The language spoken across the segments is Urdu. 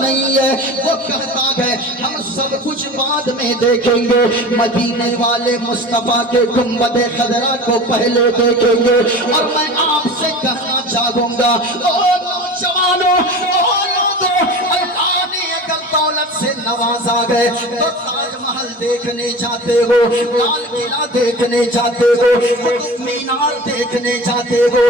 نہیں ہے. وہ کہتا ہے ہم سب کچھ بعد میں دیکھیں گے, مدینے والے مصطفیٰ کے گنبد خضرا کو پہلے دیکھیں گے. اور میں آپ سے کہنا چاہوں گا او نوجوانوں, او لوگوں, اللہ نے اگر دولت سے نوازا گئے تو تاج محل دیکھنے جاتے ہو, لال قلعہ دیکھنے جاتے ہو, قطب مینار دیکھنے جاتے ہو.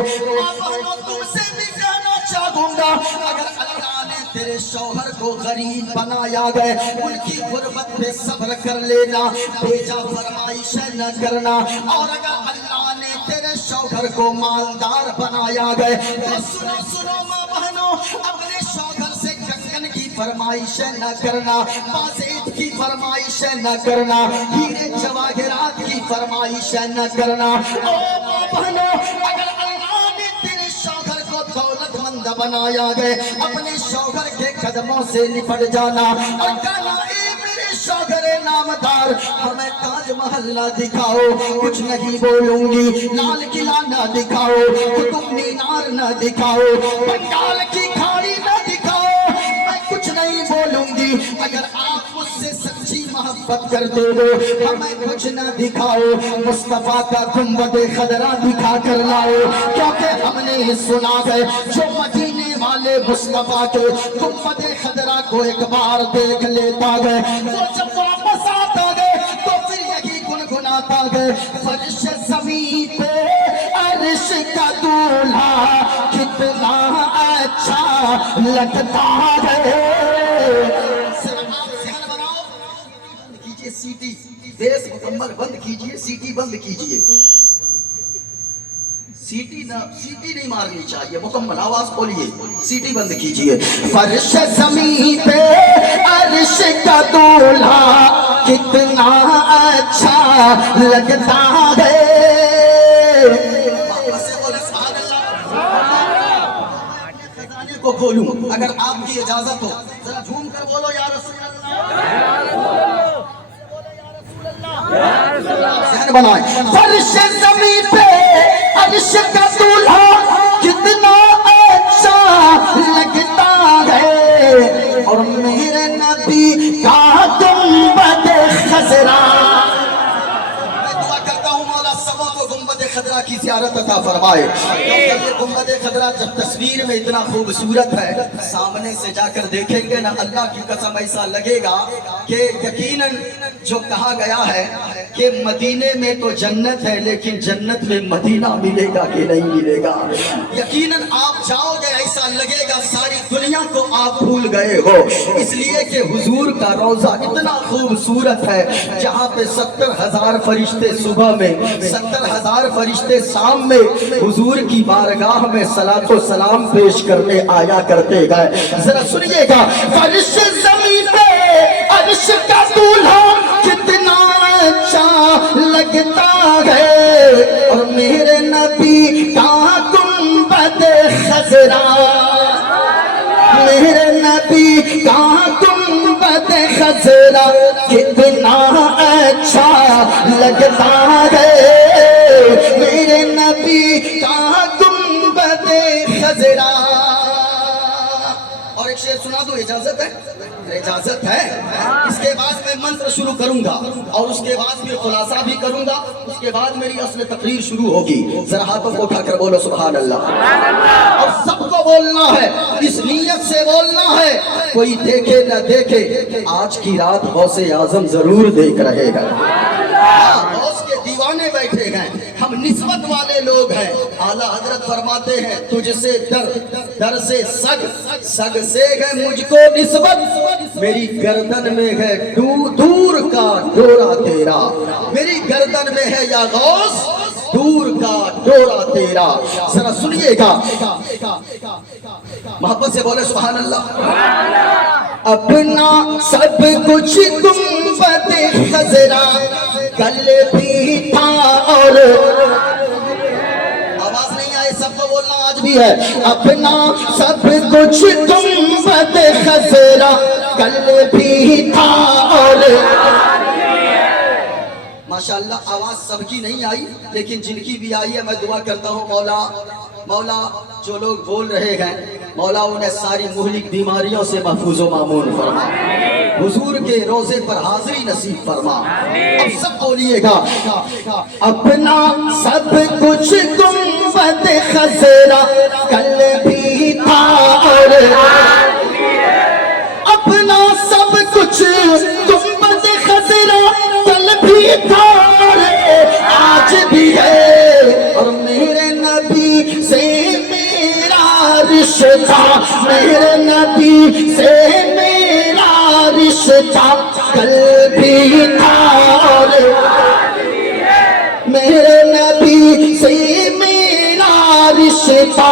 تم سے بھی کہنا چاہوں گا اگر اللہ نے تیرے شوہر کو غریب بنایا گئے, ان کی غربت پہ صبر کر لینا, بیجا فرمائش نہ کرنا. اور اگر اللہ نے تیرے شوہر کو مالدار بنایا گئے تو سنو سنو ماں بہنوں, اپنے شوہر سے کنگن کی فرمائش نہ کرنا, بازید کی فرمائش نہ کرنا, ہیرے جواہرات کی فرمائش نہ کرنا. او ماں بہنوں, اگر اللہ نے تیرے شوہر کو دولت مند بنایا گئے, اپنے شوہر کے قدموں سے لپٹ جانا اور کہنا اے میرے شوہر نامدار, ہمیں تاج محل نہ دکھاؤ, کچھ نہیں بولوں گی, لال قلعہ نہ دکھاؤ, قطب مینار نہ دکھاؤ, بنگال کی کھاڑی نہ دکھاؤ, میں کچھ نہیں بولوں گی. اگر آپ مجھ سے سچی محبت کرتے ہو ہمیں کچھ نہ دکھاؤ, مصطفیٰ کا گنبد خضرا دکھا کر لاؤ, کیونکہ ہم نے سنا ہے جو مدینے والے مصطفیٰ کے گنبد خضرا کو ایک بار دیکھ لیتا ہے, وہ جب واپس آتا ہے تو پھر یہی گنگناتا ہے, فرش زمین پہ عرش کا دولہا کتنا اچھا لگتا ہے. سیٹی بیس مکمل بند کیجئے, سیٹی بند کیجئے, سیٹی نہیں مارنی چاہیے, مکمل آواز کھولیے, سیٹی بند کیجئے. فرش زمین پہ عرش کا دولہا کتنا اچھا لگتا ہے. خزانے کو کھولوں اگر آپ کی اجازت ہو, ذرا جھوم کر بولو یا رسول اللہ, ذہن بنائیں. فرش زمین پہ عرش کا دولہا کتنا اچھا لگتا ہے, اور میرے نبی کا گنبد خضرا. میں دعا کرتا ہوں مولا سبا کو گنبد خضرا کی زیارت عطا فرمائے. یہ گنبد خضرا جب تصویر میں اتنا خوبصورت ہے, سامنے سے جا کر دیکھیں گے نا, اللہ کی قسم ایسا لگے گا کہ یقیناً جو کہا گیا ہے کہ مدینے میں تو جنت ہے لیکن جنت میں مدینہ ملے گا کہ نہیں ملے گا. یقیناً آپ جاؤ گے ایسا لگے گا ساری دنیا کو آپ بھول گئے ہو, اس لیے کہ حضور کا روضہ اتنا خوبصورت ہے جہاں پہ 70,000 فرشتے صبح میں, 70,000 فرشتے شام میں حضور کی بارگاہ میں صلاۃ و سلام پیش کرنے آیا کرتے گئے. ذرا سنیے گا, فرش زمین پہ عرش کا دولہا کتنا اچھا لگتا ہے, اور میرے نبی کا گنبد خضرا, میرے نبی کا گنبد خضرا کتنا اچھا لگتا ہے, میرے نبی کا گنبد خضرا. اور ایک شعر سنا دو, اجازت ہے؟ اجازت ہے. اس کے بعد میں منتر شروع کروں گا اور اس کے بعد پھر خلاصہ بھی کروں گا, اس کے بعد میری اصل تقریر شروع ہوگی. ذرا ہاتھوں کو اٹھا کر بولو سبحان اللہ. اور سب کو بولنا ہے, اس نیت سے بولنا ہے, کوئی دیکھے نہ دیکھے آج کی رات غوث اعظم ضرور دیکھ رہے گا. غوث کے دیوانے بیٹھے گئے, ہم نسبت والے لوگ ہیں. اعلیٰ حضرت فرماتے ہیں تجھ سے در سے سگ, سگ سے ہے مجھ کو نسبت, میری گردن میں ہے دور کا ڈورا تیرا, میری گردن میں ہے یا غوث دور کا ڈورا تیرا. ذرا سنیے گا, محبت سے بولے سبحان اللہ. اپنا سب کچھ گنبد خضرا کل بھی تھا, اور آواز نہیں آئے, سب کو بولنا آج بھی ہے. اپنا سب کچھ گنبد خضرا کل بھی تھا, اور ماشاءاللہ آواز سب کی نہیں آئی لیکن جن کی بھی آئی ہے میں دعا کرتا ہوں مولا جو لوگ بول رہے ہیں مولا انہیں ساری مہلک بیماریوں سے محفوظ و مامون فرما، حضور کے روزے پر حاضری نصیب فرما۔ اب سب بولیے گا اپنا سب کچھ گنبد خضرا کل بھی تھا اور اپنا سب کچھ گنبد خضرا کل بھی تھا اور آج بھی ہے، اور میرے نبی سے میرا رشتہ، میرے نبی سے میرا رشتہ کل بھی تھا اور میرے نبی سے میرا رشتہ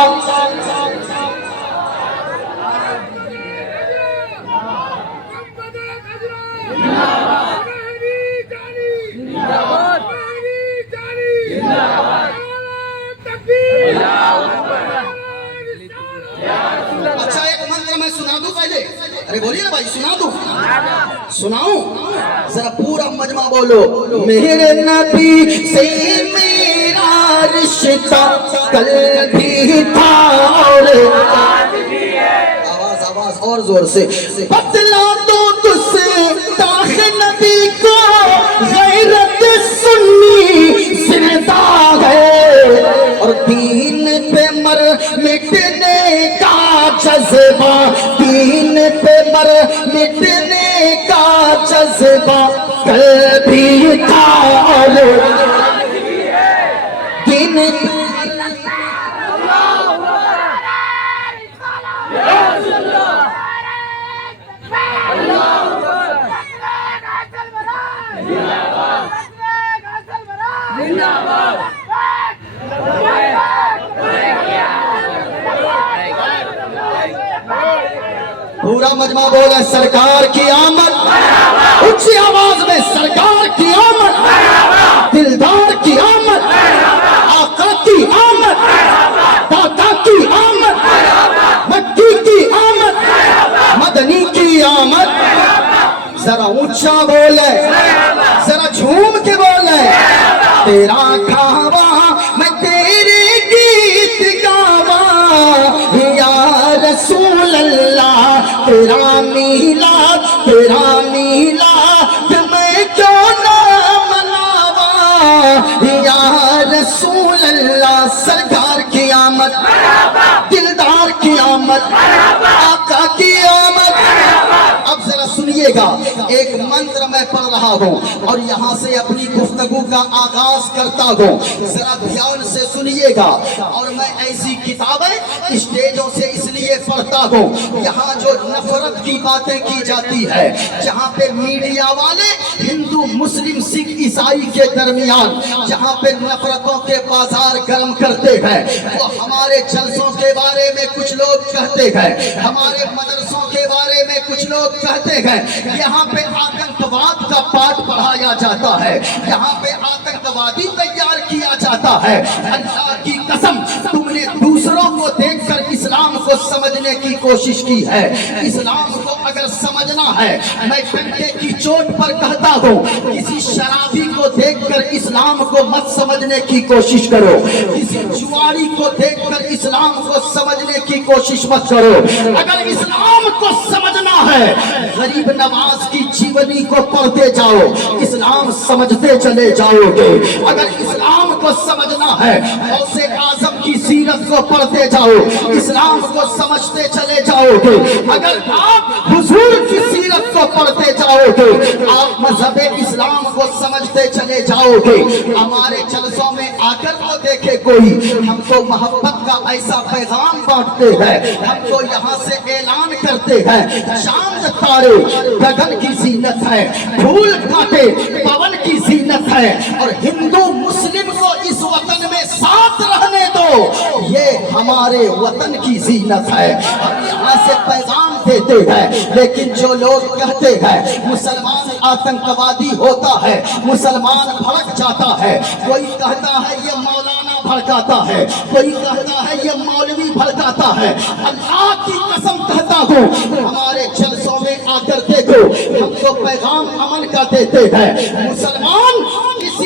اچھا ایک منتر میں سنا دوں پہلے، ارے بولیے نا بھائی، سنا دوں، سناؤں ذرا پورا مجمع بولو، میرے نبی سے میرا رشتہ کل بھی تھا اور آواز اور زور سے بتلا دو گستاخ نبی کو غیرت سنی زندہ ہے، اور دین پہ مر مٹنے کا جذبہ، دین پہ مر مٹنے کا جذبہ کل بھی تھا اور دین پورا مجمع بولا سرکار کی آمد، اونچی آواز میں سرکار کی آمد، دلدار کی آمد، آقا کی آمد، داتا کی آمد، مکی کی آمد، مدنی کی آمد۔ ذرا اونچا بولے، ذرا جھوم کے بولے، تیرا کھاوا میں تیرے گیت گاوا یا رسول اللہ، تیرا میلاد میں کیوں نہ مناوا یا رسول اللہ۔ سرکار کی آمد، دلدار کی آمد، آقا کی آمد۔ اب ذرا سنیے گا، ایک منتر میں پڑھ رہا ہوں اور یہاں سے اپنی گفتگو کا آغاز کرتا ہوں، ذرا دھیان سے سنیے گا۔ اور میں ایسی کتابیں اسٹیجوں سے اس لیے پڑھتا ہوں یہاں جو نفرت کی باتیں کی جاتی ہے، جہاں پہ میڈیا والے ہندو مسلم سکھ عیسائی کے درمیان جہاں پہ نفرتوں کے بازار گرم کرتے ہیں، وہ ہمارے جلسوں کے بارے میں کچھ لوگ کہتے ہیں، ہمارے مدرسوں کے بارے میں کچھ لوگ کہتے ہیں یہاں پہ آتنکواد کا پاٹ پڑھایا جاتا ہے، یہاں پہ آتنکوادی تیار کیا جاتا ہے۔ اللہ کی قسم تم نے دوسروں کو دیکھ کر اسلام کو سمجھنے کی کوشش کی ہے۔ اسلام کو اگر سمجھنا ہے، میں ڈنڈے کی چوٹ پر کہتا ہوں، کسی شرابی کو دیکھ کر اسلام کو مت سمجھنے کی کوشش کرو، کسی جواری کو دیکھ کر اسلام کو سمجھنے کی کوشش مت کرو۔ اگر اسلام کو سمجھنا ہے، غریب نواز کی جیونی کو پڑھتے جاؤ، اسلام سمجھتے چلے جاؤ گے۔ اگر اسلام کو سمجھنا ہے، غوث اعظم کی سیرت کو پڑھتے جاؤ، اسلام کو سمجھتے چلے جاؤ گے۔ اگر آپ حضور کی سیرت کو پڑھتے جاؤ گے، آپ مذہب اسلام کو سمجھتے چلے جاؤ گے۔ ہمارے جلسوں میں آ کر وہ دیکھے کوئی ہم کو محبت کا ایسا پیغام بانٹتے ہیں، ہم کو یہاں سے اعلان کرتے ہیں چاند تارے گگن کی زینت ہے، پھول کاٹے پون کی زینت ہے، اور ہندو مسلم کو اس وطن میں ساتھ رہنے دو، یہ ہمارے وطن کی زینت ہے۔ ہم یہاں سے پیغام دیتے ہیں، لیکن جو لوگ کہتے ہیں مسلمان آتنکوادی ہوتا ہے، مسلمان بھڑک جاتا ہے، کوئی کہتا ہے یہ مولانا بھڑکاتا ہے، کوئی کہتا ہے یہ مولوی بھڑکاتا ہے، اللہ کی قسم کہتا ہوں ہمارے جلسوں میں آ کر دیکھو، ہم کو پیغام امن کا دیتے ہیں۔ مسلمان کسی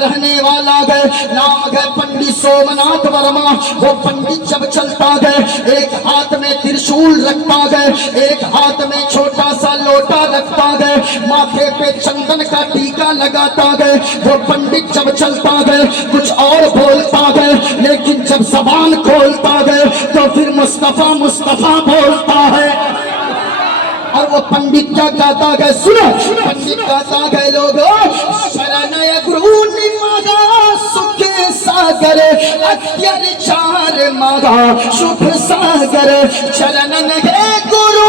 رہنے والا گئے، نام گئے پنڈت سومناتھ ورما۔ وہ پنڈت جب چلتا گئے، ایک ہاتھ میں ترشول رکھتا گئے، ایک ہاتھ میں چھوٹا سا لوٹا رکھتا گئے، ماتھے پہ چندن کا ٹیکا لگاتا گئے۔ وہ پنڈت جب چلتا گئے کچھ اور بولتا گئے، لیکن جب زبان کھولتا گئے تو پھر مصطفیٰ مصطفیٰ بولتا ہے۔ اور وہ پنڈت کیا کہتا گئے، سنو، پنڈت کہتا گئے لوگوں، شرنಯ ಗುರು ನಿಮಗ ಸುಖ ಸಾಗರ ಅತ್ಯಾಚಾರ ಮಗ ಶುಭ ಸಾಗರ ಚರಣನ ಹೇ ಗುರು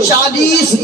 40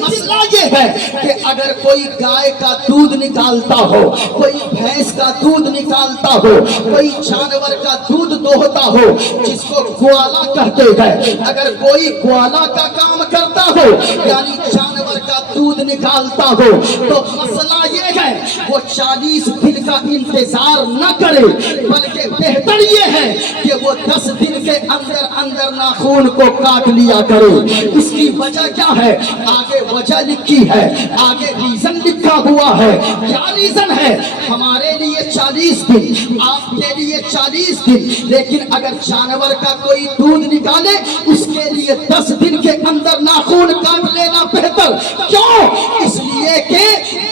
مسئلہ یہ ہے کہ اگر کوئی گائے کا دودھ نکالتا ہو، کوئی بھینس کا دودھ نکالتا ہو، کوئی جانور کا دودھ دوہتا ہو جس کو گوالا کہتے ہیں، اگر کوئی گوالا کا کام کرتا ہو یعنی جانور کا دودھ نکالتا ہو تو مسئلہ یہ ہے وہ 40 دن کا انتظار نہ کرے، بلکہ بہتر یہ ہے کہ وہ 10 دن کے اندر اندر ناخون کو کاٹ لیا کرے۔ اس کی وجہ کیا ہے؟ آگے وجہ لکھی ہے، آگے ریزن لکھا ہوا ہے۔ کیا ریزن ہے؟ ہمارے لیے 40 دن، آپ کے لیے 40 دن، لیکن اگر جانور کا کوئی دودھ نکالے اس کے لیے 10 دن کے اندر ناخون کاٹ لینا بہتر۔ کیوں؟ اس لیے کہ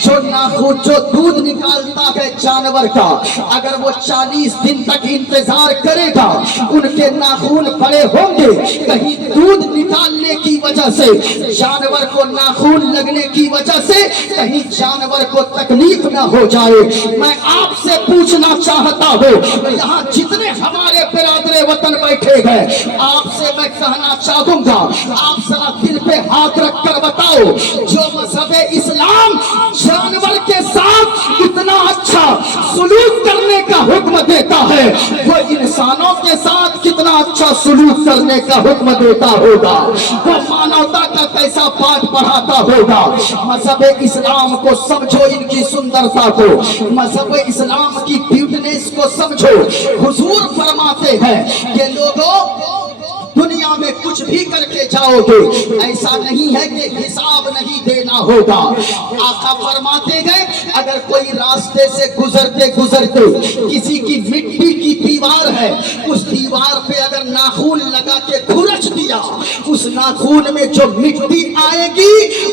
جو دودھ نکالتا ہے جانور کا، اگر وہ 40 دن تک انتظار کرے گا ان کے ناخون بڑے ہوں گے، کہیں دودھ نکالنے کی وجہ سے جانور کو ناخون لگنے کی وجہ سے کہیں جانور کو تکلیف نہ ہو جائے۔ میں آپ سے پوچھنا چاہتا ہوں، یہاں جتنے ہمارے برادر وطن بیٹھے ہیں، آپ سے میں کہنا چاہوں گا، آپ ذرا دل پہ ہاتھ رکھ کر بتاؤ، جو مذہب اسلام جانور کے ساتھ اتنا اچھا سلوک کرنے کا حکم دیتا ہے، وہ انسانوں کے ساتھ کتنا اچھا سلوک کرنے کا حکم دیتا ہوگا، وہ مانوتا کا کیسا پاٹ پڑھاتا ہوگا۔ مذہب اسلام کو سمجھو، ان کی سندرتا کو، مذہب اسلام کی بیوٹینس کو سمجھو۔ حضور فرماتے ہیں کہ لوگوں دنیا میں کچھ بھی کر کے جاؤ گے، ایسا نہیں ہے کہ حساب نہیں دینا ہوگا۔ آقا فرماتے گئے اگر کوئی راستے سے گزرتے گزرتے کسی کی مٹی کی دیوار ہے، اس دیوار پہ اگر ناخون لگا کے کھرچ دیا، اس ناخون میں جو مٹی آئے گی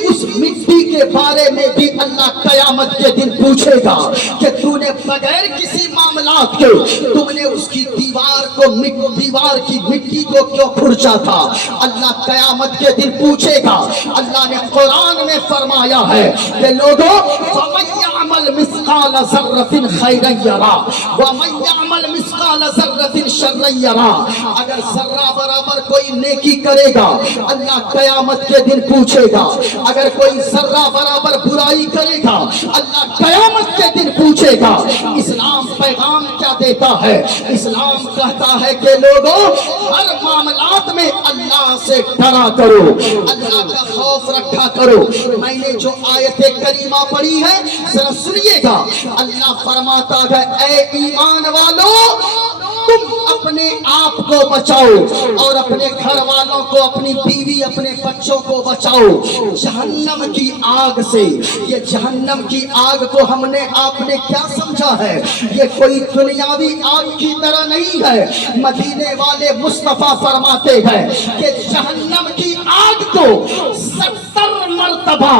اس مٹی کے بارے میں بھی اللہ قیامت کے دن پوچھے گا کہ تو نے بغیر کسی معاملات کے تم نے اس کی دیوار کی مٹی کو کیوں کھرچا تھا۔ اللہ قیامت کے دن پوچھے گا۔ اللہ نے قرآن میں فرمایا ہے کہ لوگوں وَمَن يَعْمَلْ مِثْقَالَ ذَرَّةٍ خَيْرًا يَرَهُ وَمَن يَعْمَلْ مِثْقَالَ ذَرَّةٍ شَرًّا يَرَهُ۔ اگر ذرہ برابر کوئی نیکی کرے گا اللہ قیامت کے دن پوچھے گا، اگر کوئی ذرہ برابر برائی کرے گا اللہ قیامت کے دن پوچھے گا۔ اسلام پیغام کیا دیتا ہے؟ اسلام کہتا ہے کہ لوگوں ہر معاملات میں اللہ سے ڈرا کرو، اللہ کا خوف رکھا کرو۔ میں نے جو آیت کریمہ پڑھی ہے ذرا سنیے گا۔ اللہ فرماتا ہے اے ایمان والو تم اپنے آپ کو بچاؤ اور اپنے گھر والوں کو، اپنی بیوی اپنے بچوں کو بچاؤ جہنم کی آگ سے۔ یہ جہنم کی آگ کو ہم نے آپ نے کیا سمجھا ہے؟ یہ کوئی دنیاوی آگ کی طرح نہیں ہے۔ مدینے والے مصطفیٰ فرماتے ہیں کہ جہنم کی آگ کو 70 مرتبہ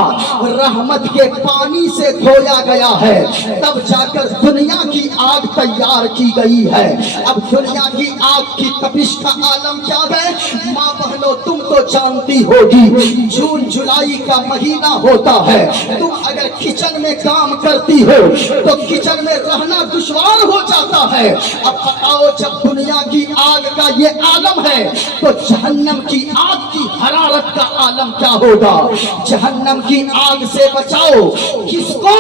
رحمت کے پانی سے دھویا گیا ہے، تب جا کر دنیا کی آگ تیار کی گئی ہے۔ اب دنیا کی آگ کی تپش کا عالم کیا ہے؟ ماں بہنوں تم تو جانتی ہوگی، جون جولائی کا مہینہ ہوتا ہے، تم اگر کچن میں کام کرتی ہو تو کچن میں رہنا دشوار ہو جاتا ہے۔ اب بتاؤ جب دنیا کی آگ کا یہ عالم ہے تو جہنم کی آگ کی حرارت کا عالم کیا ہوگا؟ جہنم کی آگ سے بچاؤ کس کو؟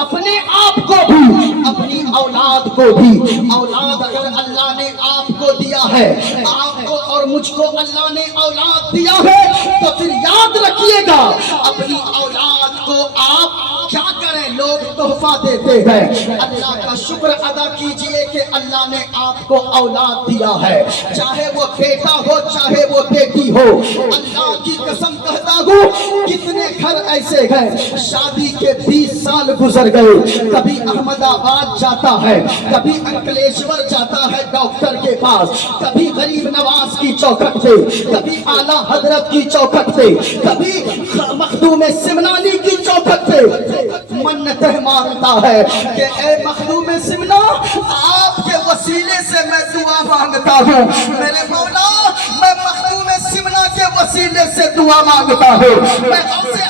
اپنے آپ کو بھی، اپنی اولاد کو بھی۔ اولاد اگر اللہ نے آپ کو دیا ہے، آپ کو اور مجھ کو اللہ نے اولاد دیا ہے تو پھر یاد رکھیے گا اپنی اولاد کو آپ کیا کریں؟ لوگ تحفہ دیتے ہیں، اللہ کا شکر ادا کیجئے کہ اللہ نے آپ کو اولاد دیا ہے، چاہے وہ بیٹا ہو چاہے وہ بیٹی ہو۔ اللہ کی قسم کہتا ہوں کتنے گھر ایسے ہیں شادی کے 20 سال گزر گئے، کبھی احمد آباد جاتا ہے، کبھی انکلیشور جاتا ہے ڈاکٹر کے پاس، کبھی غریب نواز کی چوکھٹ پہ، کبھی اعلیٰ حضرت کی چوکھٹ پہ، کبھی مخدوم سمنانی کی چوکھٹ پہ منتیں مانگتا ہے کہ اے مخدوم سمنا آپ کے وسیلے سے میں دعا مانگتا ہوں، میرے مولا میں مخدوم سمنا کے وسیلے سے دعا مانگتا ہوں، میں غوث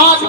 8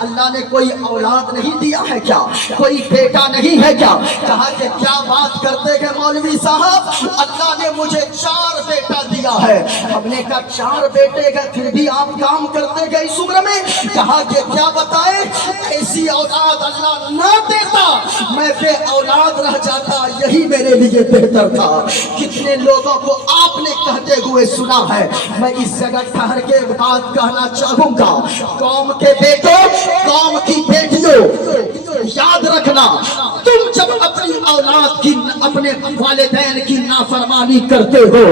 اللہ نے کوئی اولاد نہیں دیا ہے کیا, کوئی بیٹا نہیں ہے کیا؟ کہا کہ کیا بات کرتے ہیں مولوی صاحب, اللہ نے مجھے 4 بیٹا دیا ہے. ہم نے کہا 4 بیٹے گئے پھر بھی آپ کام کرتے گئے اس عمر میں؟ کہا کہ کیا بتائیں, ایسی اولاد اللہ نہ دیتا میں بے اولاد رہ جاتا, یہی میرے لیے بہتر تھا. کتنے لوگوں کو آپ نے کہتے ہوئے سنا ہے. میں اس جگہ ٹھہر کے ایک بات کہنا چاہوں گا, قوم کے بیٹوں, قوم کی بیٹیوں, یاد رکھنا, تم جب اپنی اولاد کی, اپنے والدین کی نافرمانی کرتے ہو,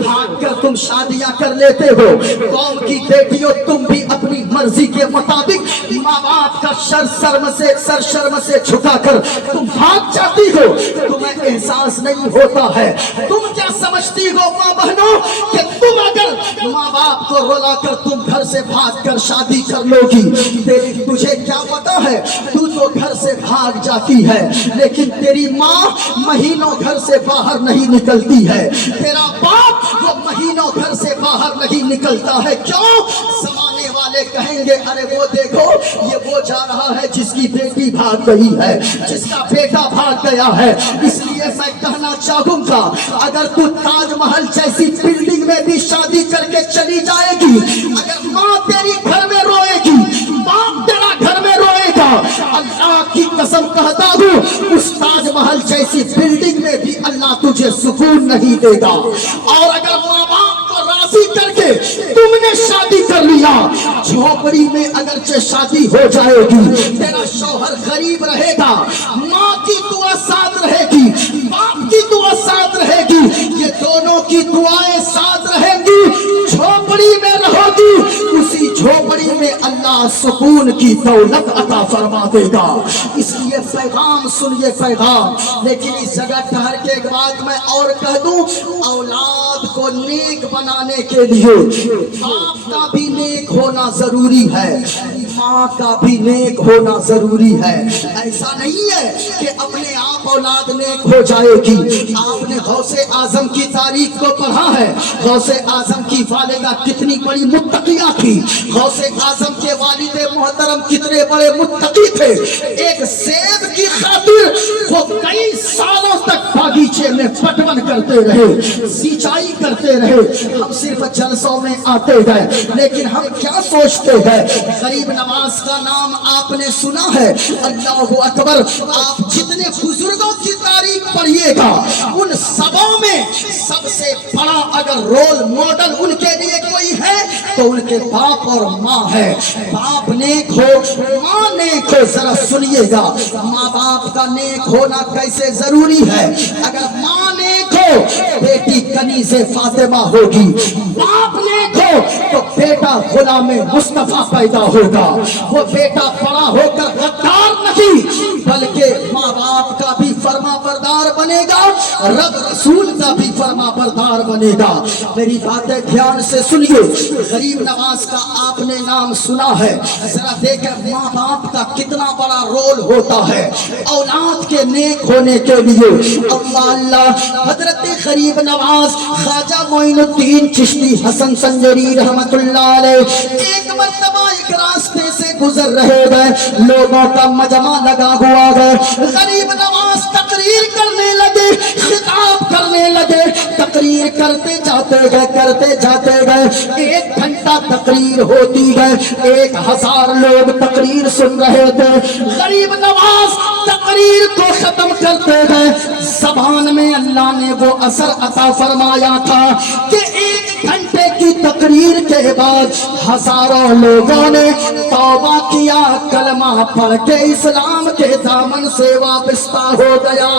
بھاگ کر تم شادیاں کر لیتے ہو, قوم کی بیٹیوں تم بھی اپنی مرضی کے مطابق ماں باپ کا سر شرم سے جھکا کر تم بھاگ جاتی ہو. تمہیں احساس نہیں ہوتا ہے. تم کیا سمجھتی ہو ماں بہنوں کہ تم اگر ماں باپ کو رولا کر تم گھر سے بھاگ کر شادی کر لو گی, تجھے کیا پتا ہے, تو گھر سے بھاگ جاتی ہے لیکن تیری ماں مہینوں گھر سے باہر نہیں نکلتی ہے, تیرا باپ وہ مہینوں گھر سے باہر نہیں نکلتا ہے. کیوں؟ زمانے والے کہیں گے ارے وہ دیکھو یہ وہ جا رہا ہے جس کی بیٹی بھاگ گئی ہے, جس کا بیٹا بھاگ گیا ہے. اس لیے میں کہنا چاہوں گا, اگر تو تاج محل جیسی بلڈنگ میں بھی شادی کر کے چلی جائے گی, اگر ماں تیری گھر میں روئے گی, باپ تیرا گھر میں روئے گا, اللہ کی قسم کہتا ہوں اس تاج محل جیسی بلڈنگ میں بھی اللہ تجھے سکون نہیں دے گا. اور اگر ماں باپ کو راضی کر کے تم نے شادی کر لیا, جھوپڑی میں اگرچہ شادی ہو جائے گی, تیرا شوہر غریب رہے گا, ماں کی دعا ساتھ رہے گی, باپ کی دعا ساتھ رہے گی, یہ دونوں کی دعائیں ساتھ رہیں گی, جھوپڑی میں رہو گی, اسی جھوپڑی میں اللہ سکون کی دولت عطا فرما دے گا. اس لیے پیغام سنیے پیغام. لیکن اس جگہ ٹھہر کے ایک بات میں اور کہہ دوں, اولاد کو نیک بنانے کے لیے باپ کا بھی نیک ہونا ضروری ہے, ماں کا بھی نیک ہونا ضروری ہے. ایسا نہیں ہے کہ اپنے آپ اولاد نیک ہو جائے گی. آپ نے غوث اعظم کی تاریخ کو پڑھا ہے, غوث اعظم کی والدہ کتنی بڑی متقیہ تھی, غوث اعظم کے والد محترم کتنے بڑے متقی تھے. ایک سیب کی خاطر وہ کئی سالوں تک باغیچے میں پٹون کرتے رہے, سینچائی کرتے رہے. ہم صرف جلسوں میں آتے گئے, لیکن ہم کیا سوچتے ہیں, غریب نواز کا نام آپ نے سنا ہے, اللہ اکبر. آپ جتنے بزرگوں کی تاریخ پڑھیے گا, ان سبوں میں سب سے بڑا اگر رول ماڈل ان کے لیے کوئی ہے تو ان کے باپ اور ماں ہے. باپ نیک ہو, ماں نیک ہو. ذرا سنیے گا, ماں باپ کا نیک ہونا کیسے ضروری ہے. اگر ماں نیک ہو بیٹی کنیز فاطمہ ہوگی, باپ نیک ہو تو بیٹا غلام مصطفیٰ پیدا ہوگا. وہ بیٹا بڑا ہو کر غدار نہیں بلکہ ماں باپ کا بھی فرما بردار بنے گا, رب رسول کا بھی فرما بردار بنے گا. میری باتیں دھیان سے سنیے. غریب نواز کا آپ نے نام سنا ہے, ذرا دیکھیں ماں باپ کا کتنا بڑا رول ہوتا ہے اولاد کے نیک ہونے کے لیے. اللہ اللہ. حضرت غریب نواز خواجہ معین الدین چشتی حسن سنجری رحمت اللہ علیہ ایک مرتبہ ایک راستے سے گزر رہے گئے, لوگوں کا مجمع لگا ہوا ہے. غریب نواز تقریر کرنے لگے, خطاب کرنے لگے, تقریر کرتے جاتے گئے. 1 گھنٹہ تقریر ہوتی گئے, 1000 لوگ تقریر سن رہے تھے. غریب نواز تقریر کو ختم کرتے گئے. زبان میں اللہ نے وہ اثر عطا فرمایا تھا کہ 1 گھنٹے کی تقریر کے بعد ہزاروں لوگوں نے توبہ کیا, کلمہ پڑھ کے اسلام کے دامن سے وابستہ ہو گیا.